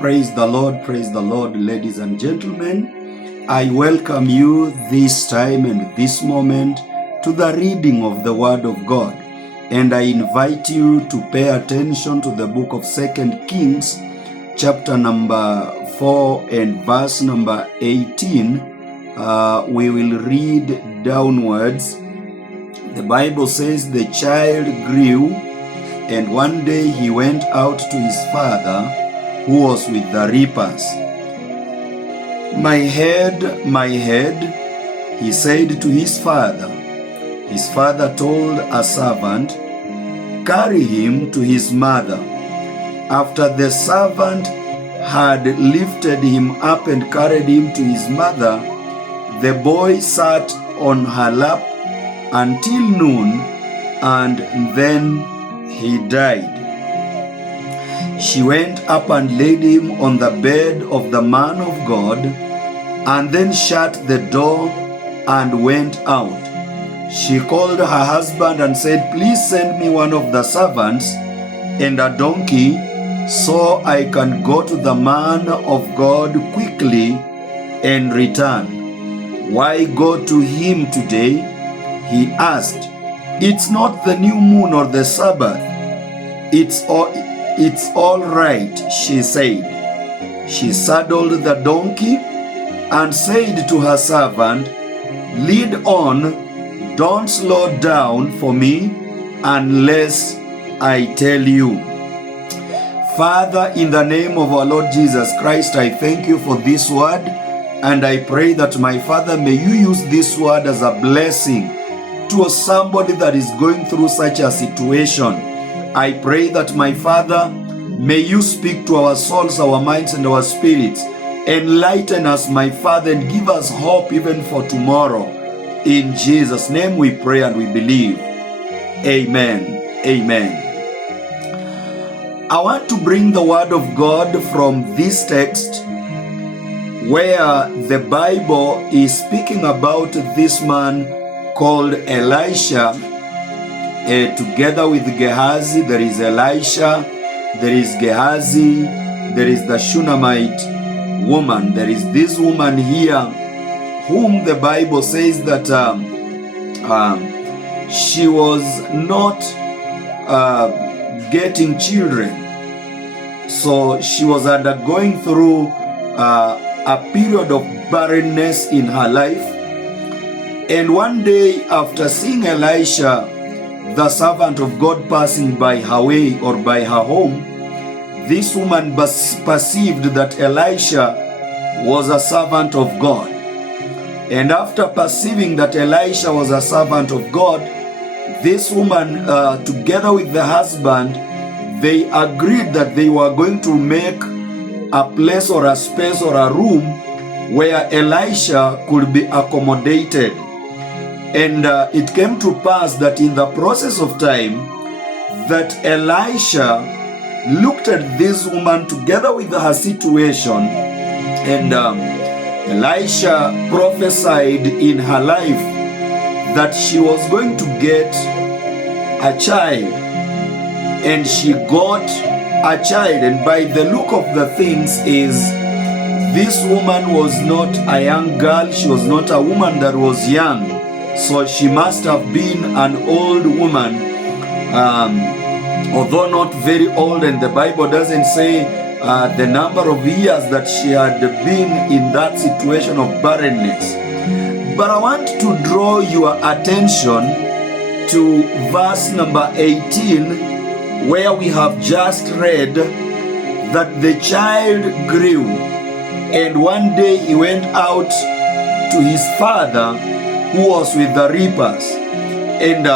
Praise the Lord, ladies and gentlemen. I welcome you this time and this moment to the reading of the Word of God. And I invite you to pay attention to the book of 2 Kings, chapter number 4 and verse number 18. We will read downwards. The Bible says the child grew, and one day he went out to his father, who was with the reapers. My head, he said to his father. His father told a servant, carry him to his mother. After the servant had lifted him up and carried him to his mother, the boy sat on her lap until noon, and then he died. She went up and laid him on the bed of the man of God, and then shut the door and went out. She called her husband and said, please send me one of the servants and a donkey, so I can go to the man of God quickly and return. Why go to him today? He asked. It's not the new moon or the Sabbath. It's all right, she said. She saddled the donkey and said to her servant, lead on, don't slow down for me unless I tell you. Father, in the name of our Lord Jesus Christ, I thank you for this word, and I pray that, my Father, may you use this word as a blessing to somebody that is going through such a situation. I pray that, my Father, may you speak to our souls, our minds, and our spirits. Enlighten us, my Father, and give us hope even for tomorrow. In Jesus' name we pray and we believe. Amen. Amen. I want to bring the word of God from this text where the Bible is speaking about this man called Elisha. Together with Gehazi, there is Elisha, there is Gehazi, there is the Shunammite woman. There is this woman here whom the Bible says that she was not getting children. So she was undergoing through a period of barrenness in her life. And one day, after seeing Elisha, the servant of God, passing by her way or by her home, this woman perceived that Elisha was a servant of God. And after perceiving that Elisha was a servant of God, this woman, together with the husband, they agreed that they were going to make a place or a space or a room where Elisha could be accommodated. And it came to pass that in the process of time, that Elisha looked at this woman together with her situation, and Elisha prophesied in her life that she was going to get a child. And she got a child, and by the look of the things is this woman was not a young girl, she was not a woman that was young. So she must have been an old woman, although not very old, and the Bible doesn't say the number of years that she had been in that situation of barrenness. But I want to draw your attention to verse number 18, where we have just read that the child grew, and one day he went out to his father, who was with the reapers. And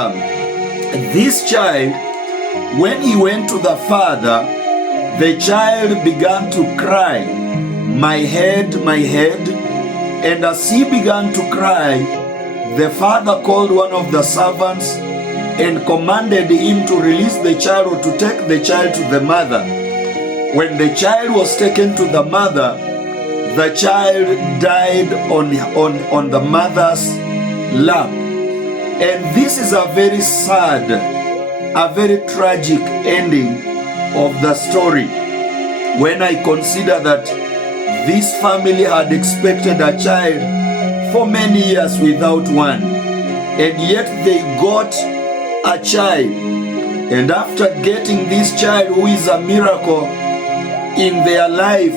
this child, when he went to the father, the child began to cry, my head, my head. And as he began to cry, the father called one of the servants and commanded him to release the child or to take the child to the mother. When the child was taken to the mother, the child died on the mother's lap. And this is a very sad, a very tragic ending of the story, when I consider that this family had expected a child for many years without one, and yet they got a child. And after getting this child, who is a miracle in their life,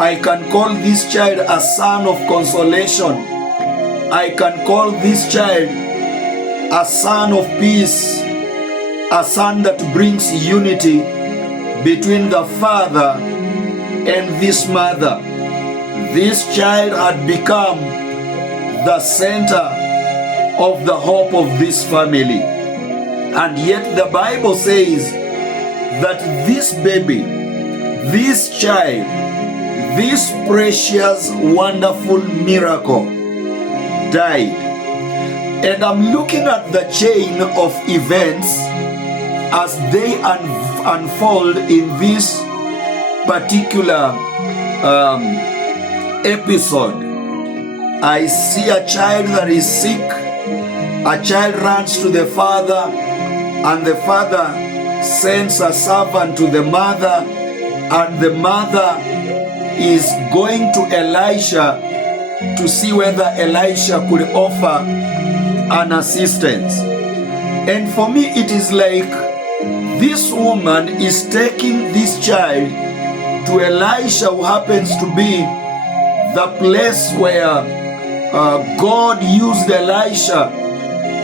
I can call this child a son of consolation. I can call this child a son of peace, a son that brings unity between the father and this mother. This child had become the center of the hope of this family. And yet the Bible says that this baby, this child, this precious, wonderful miracle died. And I'm looking at the chain of events as they unfold in this particular episode. I see a child that is sick. A child runs to the father, and the father sends a servant to the mother, and the mother is going to Elisha to see whether Elisha could offer an assistance. And for me, it is like this woman is taking this child to Elisha, who happens to be the place where God used Elisha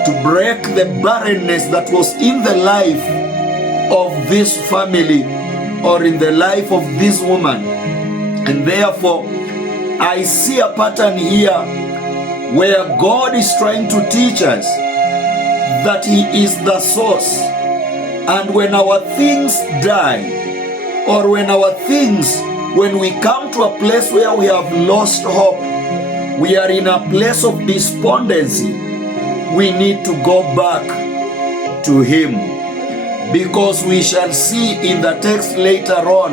to break the barrenness that was in the life of this family, or in the life of this woman. And therefore, I see a pattern here where God is trying to teach us that He is the source. And when our things die, or when we come to a place where we have lost hope, we are in a place of despondency, we need to go back to Him. Because we shall see in the text later on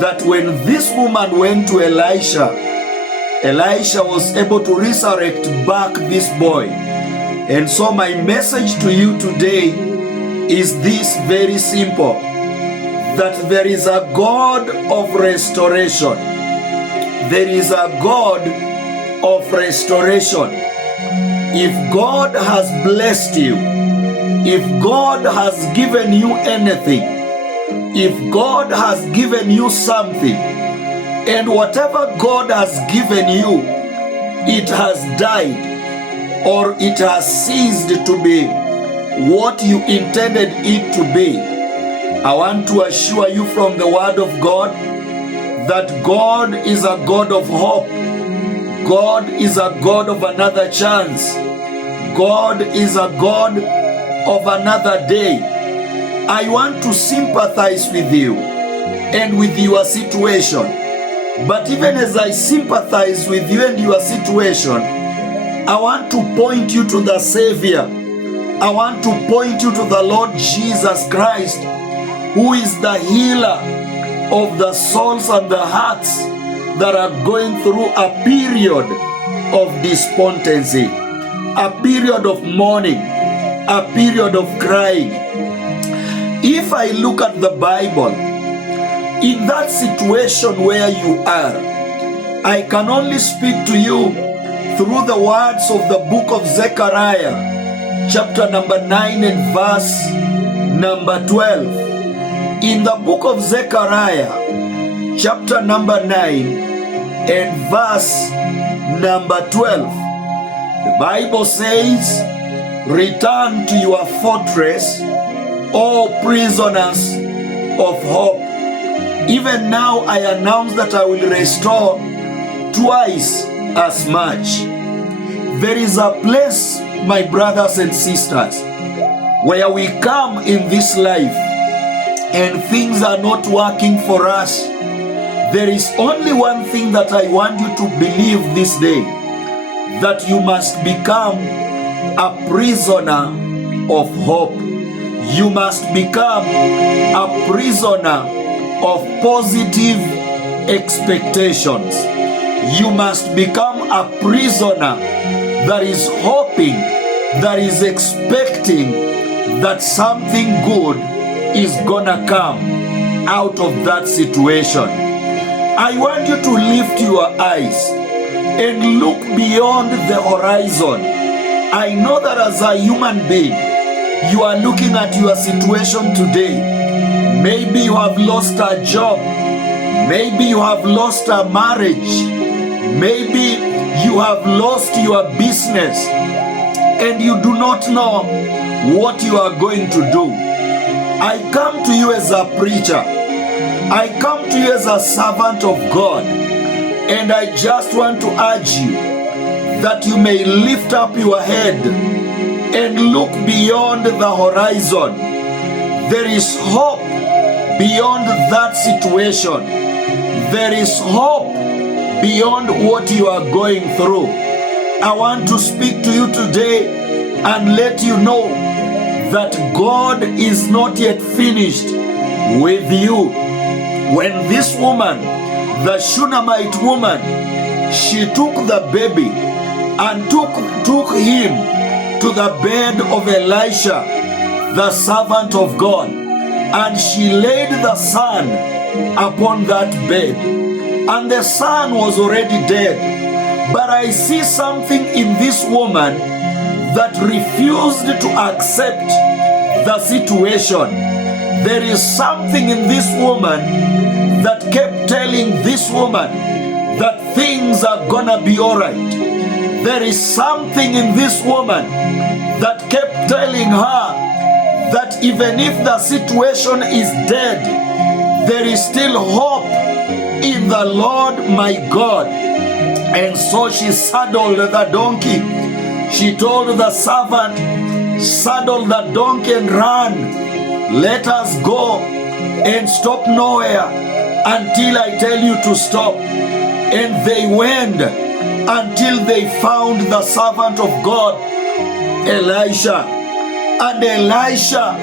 that when this woman went to Elisha, Elisha was able to resurrect back this boy. And so my message to you today is this very simple: that there is a God of restoration. There is a God of restoration. If God has blessed you, if God has given you anything, if God has given you something, and whatever God has given you, it has died, or it has ceased to be what you intended it to be, I want to assure you from the Word of God that God is a God of hope. God is a God of another chance. God is a God of another day. I want to sympathize with you and with your situation. But even as I sympathize with you and your situation, I want to point you to the Savior. I want to point you to the Lord Jesus Christ, who is the healer of the souls and the hearts that are going through a period of despondency, a period of mourning, a period of crying. If I look at the Bible, in that situation where you are, I can only speak to you through the words of the book of Zechariah, chapter number 9 and verse number 12. In the book of Zechariah, chapter number 9 and verse number 12, the Bible says, "Return to your fortress, O prisoners of hope. Even now I announce that I will restore twice as much." There is a place, my brothers and sisters, where we come in this life and things are not working for us. There is only one thing that I want you to believe this day: that you must become a prisoner of hope. You must become a prisoner of positive expectations. You must become a prisoner that is hoping, that is expecting that something good is gonna come. out of that situation. I want you to lift your eyes and look beyond the horizon. I know that as a human being, you are looking at your situation today. Maybe you have lost a job. Maybe you have lost a marriage. Maybe you have lost your business and you do not know what you are going to do. I come to you as a preacher. I come to you as a servant of God, and I just want to urge you that you may lift up your head and look beyond the horizon. There is hope beyond that situation. There is hope beyond what you are going through. I want to speak to you today and let you know that God is not yet finished with you. When this woman, the Shunammite woman, she took the baby and took him to the bed of Elisha, the servant of God, and she laid the son upon that bed. And the son was already dead. But I see something in this woman that refused to accept the situation. There is something in this woman that kept telling this woman that things are gonna be alright. There is something in this woman that kept telling her that even if the situation is dead, there is still hope in the Lord my God. And so she saddled the donkey. She told the servant, saddle the donkey and run. Let us go and stop nowhere until I tell you to stop. And they went until they found the servant of God, Elisha. And Elisha,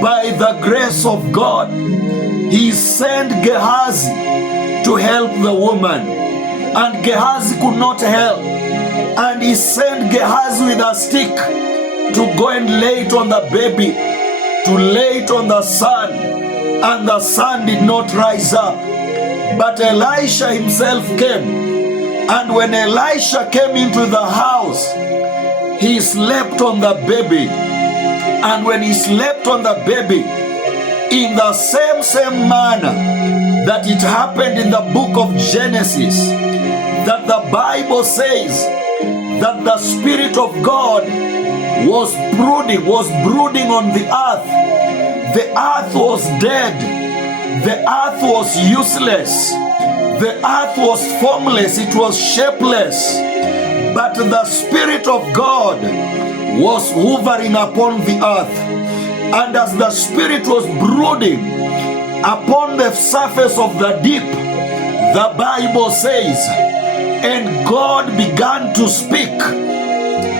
by the grace of God, he sent Gehazi to help the woman. And Gehazi could not help. And he sent Gehazi with a stick to go and lay it on the baby, to lay it on the son. And the son did not rise up. But Elisha himself came. And when Elisha came into the house, he slept on the baby. And when he slept on the baby, in the same manner that it happened in the book of Genesis, that the Bible says that the Spirit of God was brooding on the earth. The earth was dead. The earth was useless. The earth was formless. It was shapeless. But the Spirit of God was hovering upon the earth. And as the Spirit was brooding upon the surface of the deep, the Bible says, and God began to speak.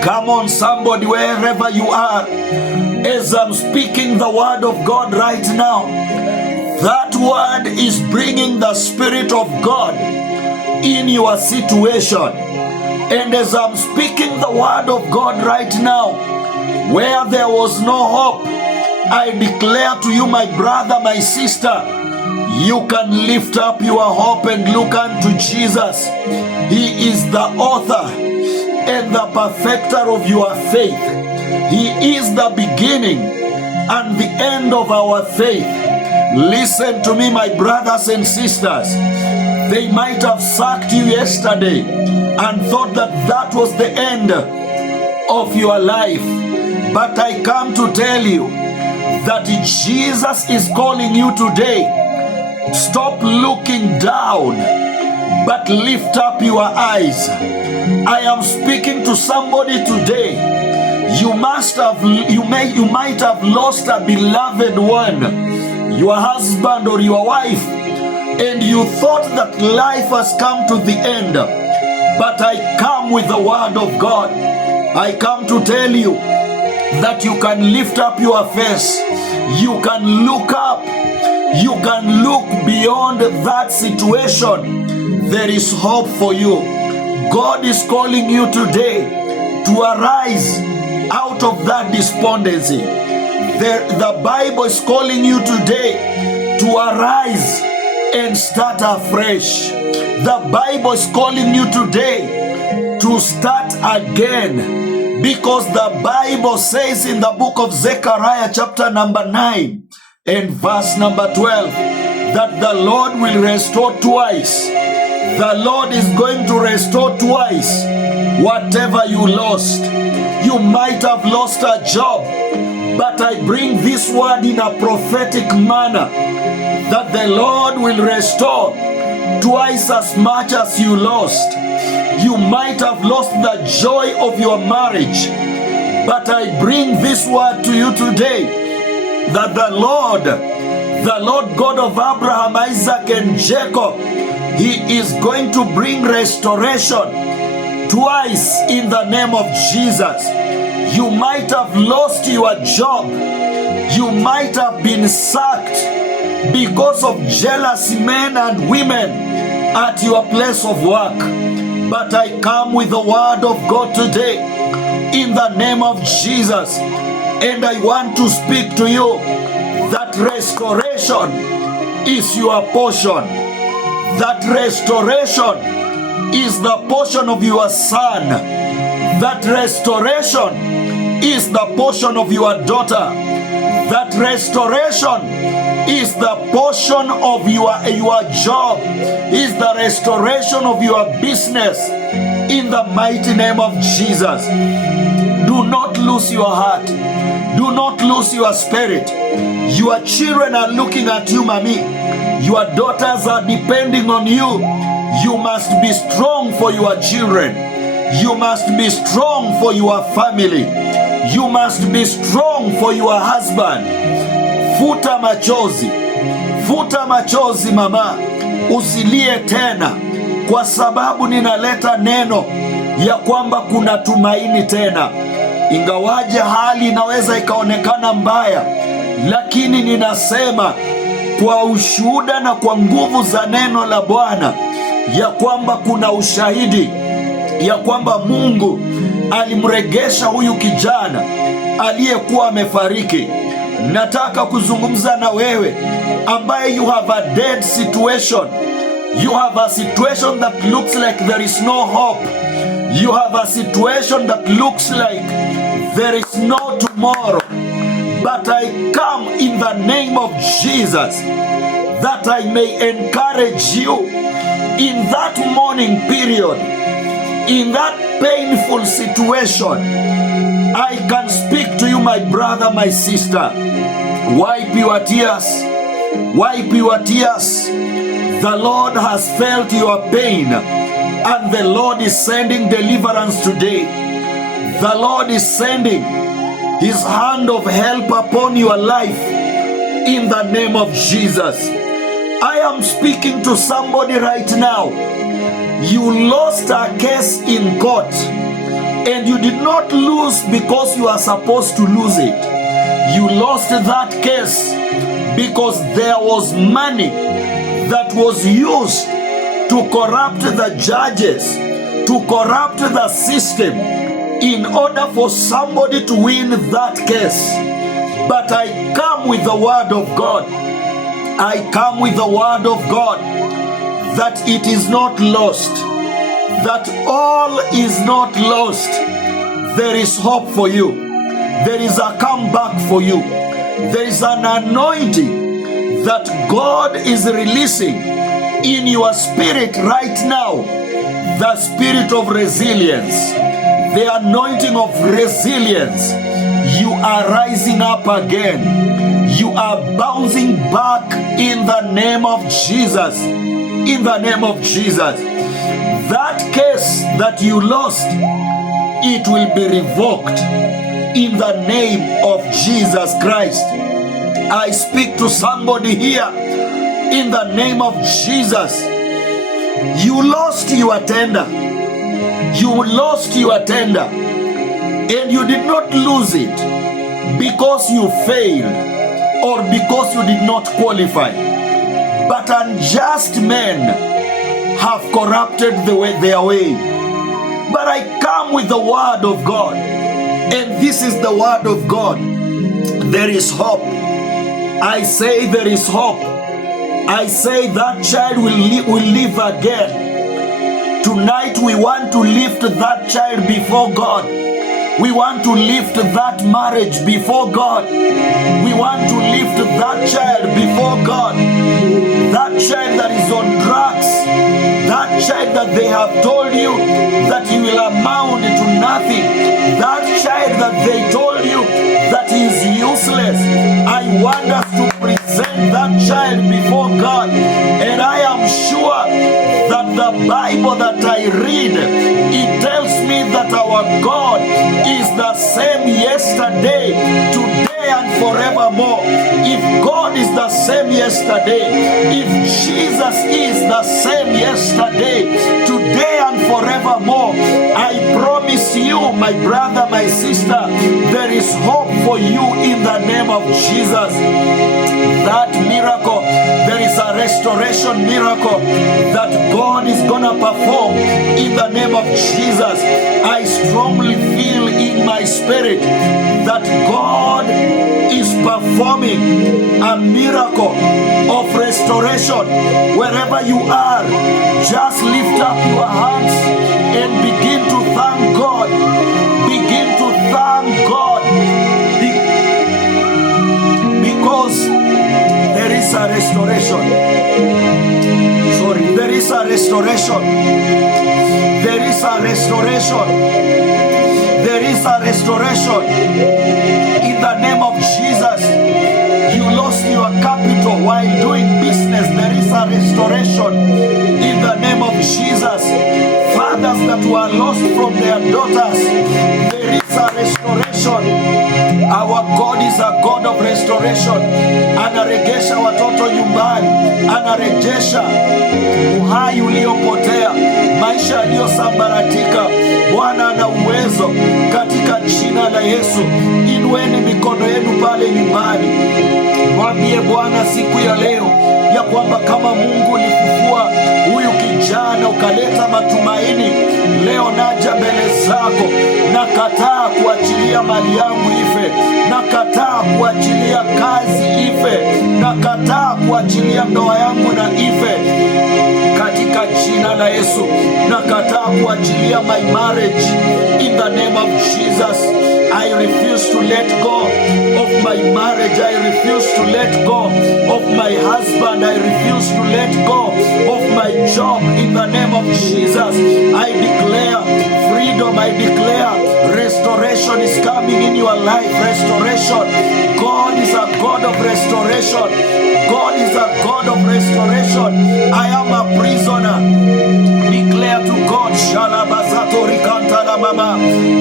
Come on, somebody, wherever you are, as I'm speaking the word of God right now, that word is bringing the Spirit of God in your situation. And as I'm speaking the word of God right now, where there was no hope, I declare to you, my brother, my sister, you can lift up your hope and look unto Jesus. He is the author and the perfecter of your faith. He is the beginning and the end of our faith. Listen to me, my brothers and sisters. They might have sacked you yesterday and thought that that was the end of your life. But I come to tell you that Jesus is calling you today. Stop looking down, but lift up your eyes. I am speaking to somebody today. You might have lost a beloved one, your husband or your wife, and you thought that life has come to the end. But I come with the word of God. I come to tell you that you can lift up your face. You can look up. You can look beyond that situation. There is hope for you. God is calling you today to arise out of that despondency. The Bible is calling you today to arise and start afresh. The Bible is calling you today to start again, because the Bible says in the book of Zechariah chapter number 9 and verse number 12 that the Lord will restore twice. The Lord is going to restore twice whatever you lost. You might have lost a job, but I bring this word in a prophetic manner that the Lord will restore twice as much as you lost. You might have lost the joy of your marriage, but I bring this word to you today that the Lord God of Abraham, Isaac, and Jacob, He is going to bring restoration twice in the name of Jesus. You might have lost your job. You might have been sacked because of jealous men and women at your place of work. But I come with the word of God today in the name of Jesus. And I want to speak to you that restoration is your portion. That restoration is the portion of your son. That restoration is the portion of your daughter. That restoration is the portion of your job, is the restoration of your business in the mighty name of Jesus. Do not lose your heart. Do not lose your spirit. Your children are looking at you, mommy. Your daughters are depending on you. You must be strong for your children. You must be strong for your family. You must be strong for your husband. Futa machozi. Futa machozi mama. Usilie tena, kwa sababu ninaleta neno ya kwamba kuna tumaini tena. Ingawaje hali inaweza ikaonekana mbaya, lakini ninasema kwa ushuhuda na kwa nguvu za neno la Bwana ya kwamba kuna ushahidi ya kwamba Mungu alimregesha huyu kijana aliyekuwa amefariki. Nataka kuzungumza na wewe ambaye you have a dead situation. You have a situation that looks like there is no hope. You have a situation that looks like there is no tomorrow. But I come in the name of Jesus that I may encourage you in that mourning period, in that painful situation. I can speak to you, my brother, my sister. Wipe your tears. Wipe your tears. The Lord has felt your pain, and the Lord is sending deliverance today. The Lord is sending His hand of help upon your life in the name of Jesus. I am speaking to somebody right now. You lost a case in court, and you did not lose because you are supposed to lose it. You lost that case because there was money that was used to corrupt the judges, to corrupt the system in order for somebody to win that case. But I come with the word of God. I come with the word of God that it is not lost, that all is not lost. There is hope for you. There is a comeback for you. There is an anointing that God is releasing in your spirit right now. The spirit of resilience, the anointing of resilience. You are rising up again. You are bouncing back in the name of Jesus. In the name of Jesus. That case that you lost, it will be revoked in the name of Jesus Christ. I speak to somebody here in the name of Jesus. You lost your tender. You lost your tender. And you did not lose it because you failed or because you did not qualify. But unjust men have corrupted their way. But I come with the word of God. And this is the word of God. There is hope. I say there is hope. I say that child will live again. Tonight we want to lift that child before God. We want to lift that marriage before God. We want to lift that child before God. That child that is on drugs. That child that they have told you that he will amount to nothing. That child that they told you that he is useless. I want us to present that child before God. And I am sure that the Bible that I read, it tells me that our God is the same yesterday, today, and forevermore. If God is the same yesterday, if Jesus is the same yesterday, today, and forevermore, I promise you, my brother, my sister, there is hope for you in the name of Jesus. That miracle, there is a restoration miracle that God is gonna perform in the name of Jesus. I strongly feel in my spirit that God is performing a miracle of restoration. Wherever you are, just lift up your hands and begin to thank God. Begin to thank God because there is a restoration. Sorry, there is a restoration. There is a restoration. There is a restoration. In the name of Jesus, you lost your capital while doing business. There is a restoration. In the name of Jesus, fathers that were lost from their daughters, there is a restoration. Our God is a God of restoration. Anarejesha watoto nyumbani, anarejesha uhai uliopotea, maisha yaliyosambaratika. Bwana ana uwezo katika jina la Yesu. Inueni mikono yenu pale nyumbani, mwambie Bwana siku ya leo ya kwamba kama Mungu ulifufua huyu kijana ukaleta matumaini, leo naja mbele zako. Nakataa kuachilia mali yangu ife, nakataa kuachilia kazi ife, nakataa kuachilia ndoa yangu na ife katika jina la Yesu. Nakataa kuachilia my marriage in the name of Jesus. I refuse to let go of my marriage. I refuse to let go of my husband. I refuse to let go of my job in the name of Jesus. I declare freedom. I declare restoration is coming in your life. Restoration. God is a God of restoration. God is a God of restoration. I am a prisoner. Declare to God,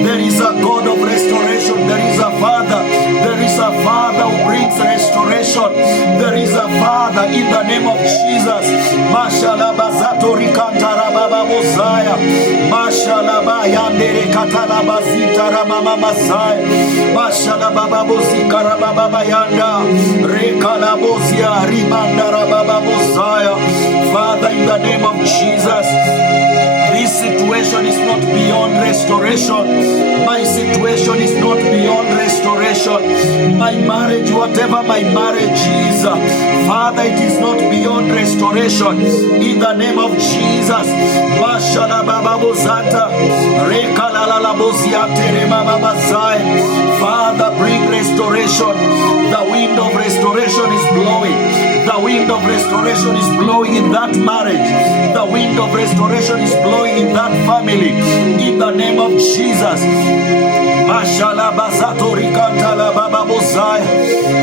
there is a God of restoration. There is a Father. There is a Father who brings restoration. There is a Father in the name of Jesus. Mashalabazatu rikantara baba mosaya. Mashalaba yandere katalabazita ramama masaya. Mashalababa bozikara baba yanda. Rekalabozia rimandara baba mosaya. Father, in the name of Jesus, this situation is not beyond restoration. My situation is not beyond restoration. My marriage, whatever my marriage is, Father, it is not beyond restoration. In the name of Jesus. Father, bring restoration. The wind of restoration is blowing. The wind of restoration is blowing in that marriage. The wind of restoration is blowing in that family. In the name of Jesus. Mashallah bazato rikantala baba bozaya.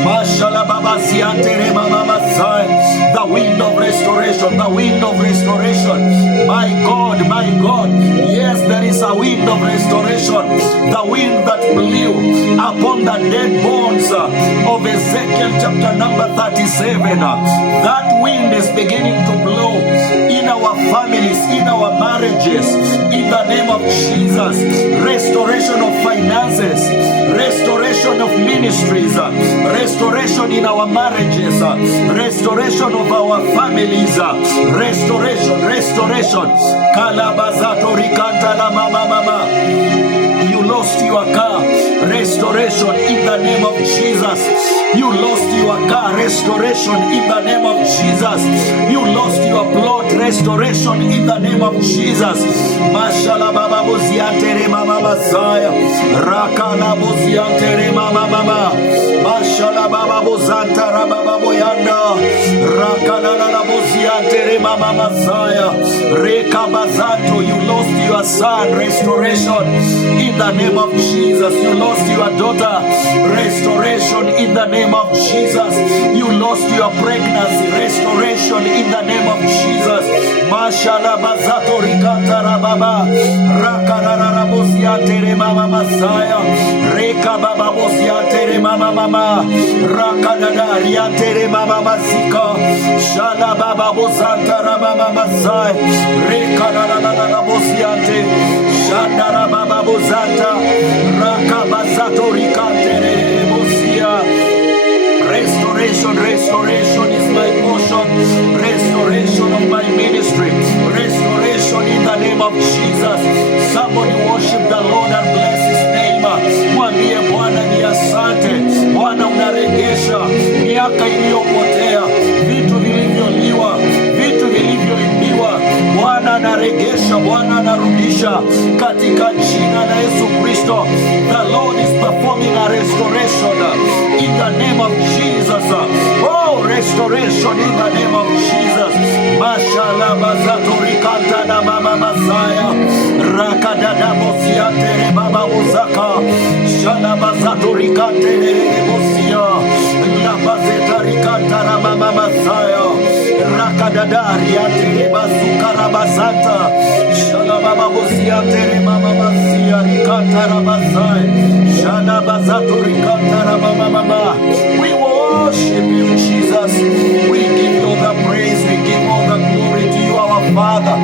Mashallah baba ziantere mama masaya. The wind of restoration. The wind of restoration. My God, my God. Yes, there is a wind of restoration. The wind that blew upon the dead bones of Ezekiel chapter number 37. That wind is beginning to blow in our families, in our marriages, in the name of Jesus. Restoration of finances, restoration of ministries, restoration in our marriages, restoration of our families, restoration. Kalabazato rikanta la mama. You lost your car. Restoration in the name of Jesus. You lost your car, restoration in the name of Jesus. You lost your plot, restoration in the name of Jesus. Mashallah baba buziantere mama masaya. Rakala buziantere mama mama. Mashallah baba buzantara baba boyanda. Rakala la buziantere mama masaya. Reka bazanto, you lost your son, restoration in the name of Jesus. You lost your daughter, restoration in the name of Jesus. You lost your pregnancy, restoration in the name of Jesus. Mashallah bazato rikata rababa. Rakarara bosiatere mama masaya. Reka baba bosiatere mama mama. Rakadada riatere mama masika. Shala baba bosantara mama masaya. Rekarara bosiate. Shandara baba bosanta. Rakabazato rikatere bosia. Restoration, restoration is my portion. Restoration of my ministry. Restoration in the name of Jesus. Somebody worship the Lord and bless his name. Mwambie Bwana ni asante. Bwana unarejesha miaka iliyopotea, vitu vilivyoliwa, vitu vilivyoibiwa. Bwana anarejesha, Bwana anarudisha katika jina la Yesu Kristo. The Lord is performing a restoration in the name of Jesus. Oh, restoration in the name of Jesus. Mashallah bazato rikanta na mama masaya. Rakadada bosia tere baba bozaka. Shala bazato rikante bosia. La bazeta rikanta na mama masaya. Rakadada riate bazuka rabasanta. Shala baba bosia tere mama masia rikanta rabasaya. Shala bazato rikanta na mama mama. We worship you, Jesus. We give you all the praise. We give all the glory to you, our Father.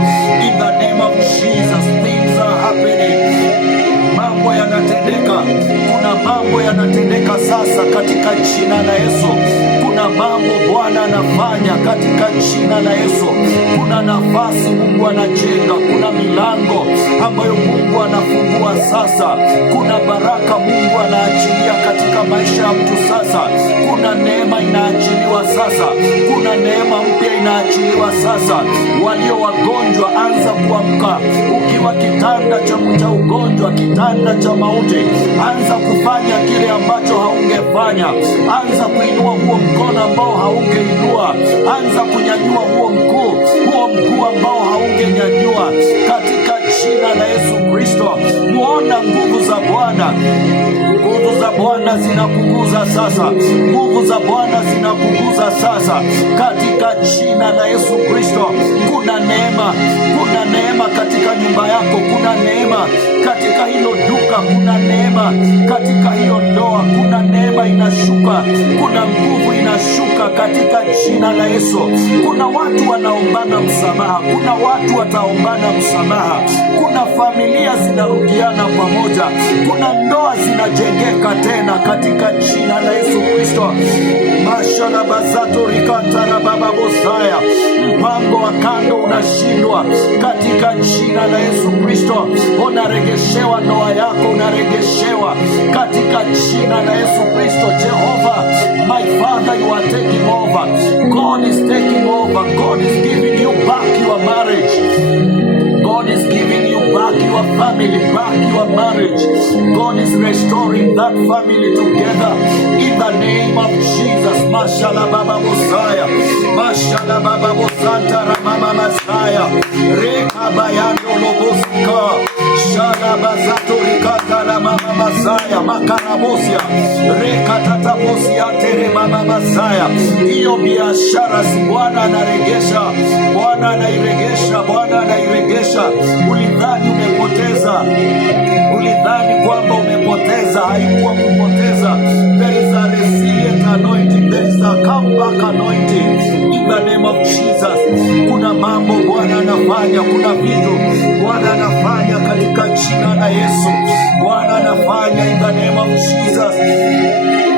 In the name of Jesus, things are happening. Mambo yanatendeka. Kuna mambo yanatendeka sasa katika jina la Yesu. Kuna mambo Bwana anafanya katika jina la Yesu. Kuna nafasi Mungu anajenga. Kuna milango ambayo Mungu anafungua sasa. Kuna baraka Mungu anaachilia katika maisha ya mtu sasa. Kuna neema inaachiliwa sasa. Kuna neema mpya inaachiliwa sasa. Walio wagonjwa, anza kuamka. Ukiwa kitanda cha ugonjwa, kitanda cha mauti, anza kufanya kile ambacho haungefanya. Anza kuinua huo mkono ambao haungeinua. Anza kunyanyua huo mguu ambao haungenyanyua katika jina la Yesu Kristo. Muona nguvu za Bwana. Nguvu za Bwana zinakuguza sasa. Nguvu za Bwana zinakuguza sasa katika jina la Yesu Kristo. Kuna neema katika nyumba yako. Kuna neema katika hilo duka. Kuna neema katika hiyo ndoa. Kuna neema inashuka. Kuna nguvu inashuka katika jina la Yesu. Kuna watu wanaombana msamaha. Kuna watu wataombana msamaha. Kuna familia zinarudiana pamoja. Kuna ndoa zinajengeka tena katika jina la Yesu Kristo. Mashallah bazato rikantara baba bosaya. Mpango wa kando unashindwa katika jina la Yesu Kristo. Unaregeshewa ndoa yako, unaregeshewa katika jina la Yesu Kristo. Jehovah, my Father, you are taking over. God is taking over. God is giving you back your marriage. God is giving you back your family, back your marriage. God is restoring that family together in the name of Jesus. Mashallah baba bosaya. Mashallah baba bosanta ramama masaya. Reka bayando lobosika. Shala bazato rikata ramama masaya. Makarabosia. Reka tatabosia tere mama masaya. Hiyo biashara si Bwana anaregesha. Bwana anairegesha. Bwana anairegesha. Ulidhani umepoteza. Ulidhani kwamba umepoteza. Haikuwa kupoteza. There is a resilient anointing. There is a comeback anointing in the name of Jesus. Kuna mambo Bwana anafanya. Kuna vitu Bwana anafanya katika jina la Yesu. Bwana anafanya in the name of Jesus.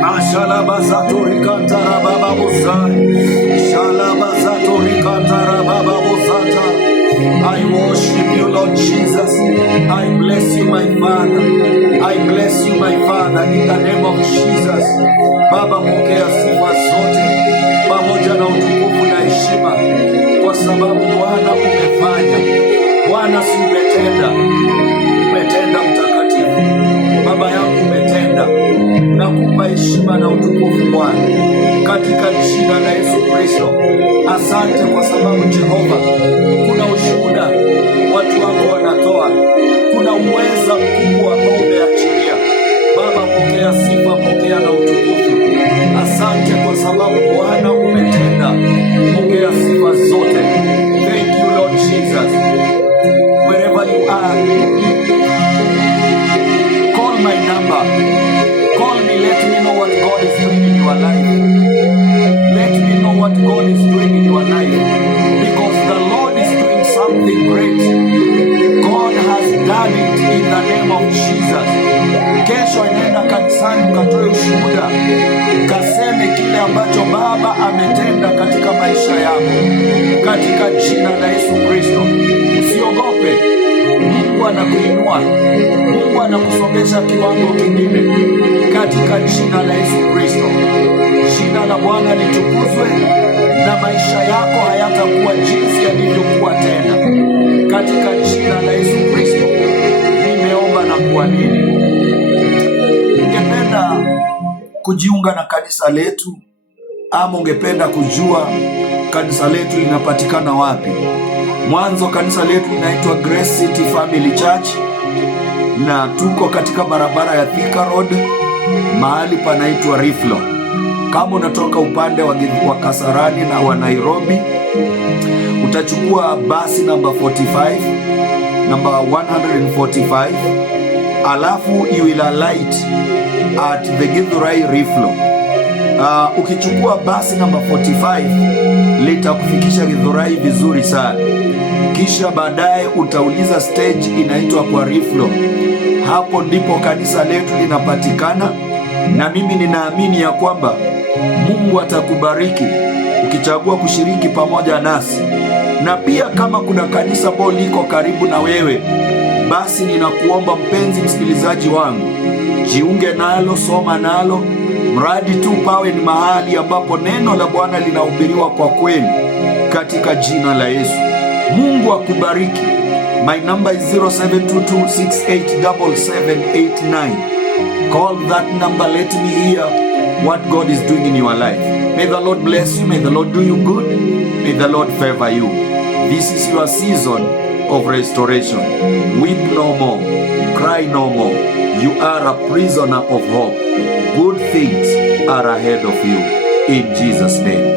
Mashallah bazato rikantara baba bosai. Shallah bazato rikantara baba bosata. I worship you, Lord Jesus. I bless you my Father. I bless you my Father in the name of Jesus. Baba, pokea sifa zote pamoja na utukufu na heshima, kwa sababu Bwana umefanya. Bwana, si umetenda, umetenda mtakatifu. Baba yangu umetenda, nakupa heshima na utukufu Bwana, katika jina la Yesu Kristo. Asante kwa sababu Jehova, kuna ushuhuda watu wako wanatoa, kuna uweza mkubwa ambao umeachilia. Baba, pokea sifa, pokea na utukufu. Asante kwa sababu Bwana umetenda, pokea sifa zote. Thank you Lord Jesus. Wherever you are, call my number. Call me, let me know what God is doing in your life. Let me know what God is doing in your life, because the Lord is doing something great. God has done it in the name of Jesus. Kesho inaenda kanisani, katoe ushuhuda, kaseme kile ambacho Baba ametenda katika maisha yako, katika jina la Yesu Kristo. Usiogope, Mungu anakuinua, Mungu anakusongesha kiwango kingine, katika jina la Yesu Kristo. Jina la Bwana litukuzwe, na maisha yako hayatakuwa jinsi yalivyokuwa tena, katika jina la Yesu Kristo. Nimeomba na kuamini. Ungependa kujiunga na kanisa letu, ama ungependa kujua kanisa letu linapatikana wapi? Mwanzo, kanisa letu linaitwa Grace City Family Church, na tuko katika barabara ya Thika Road, mahali panaitwa Riflo. Kama unatoka upande wa Kasarani na wa Nairobi, utachukua basi namba 45, namba 145, alafu you will alight at the Githurai Riflo. Ukichukua basi namba 45 litakufikisha Githurai vizuri sana. Kisha baadaye utauliza stage inaitwa kwa Riflo. Hapo ndipo kanisa letu linapatikana, na mimi ninaamini ya kwamba Mungu atakubariki ukichagua kushiriki pamoja nasi. Na pia kama kuna kanisa ambalo liko karibu na wewe, basi ninakuomba mpenzi msikilizaji wangu, jiunge nalo, soma nalo, mradi tu pawe ni mahali ambapo neno la Bwana linahubiriwa kwa kweli, katika jina la Yesu. Mungu akubariki. My number is 0722687789. Call that number, let me hear what God is doing in your life. May the Lord bless you, may the Lord do you good, may the Lord favor you. This is your season of restoration. Weep no more, cry no more. You are a prisoner of hope. Good things are ahead of you. In Jesus' name.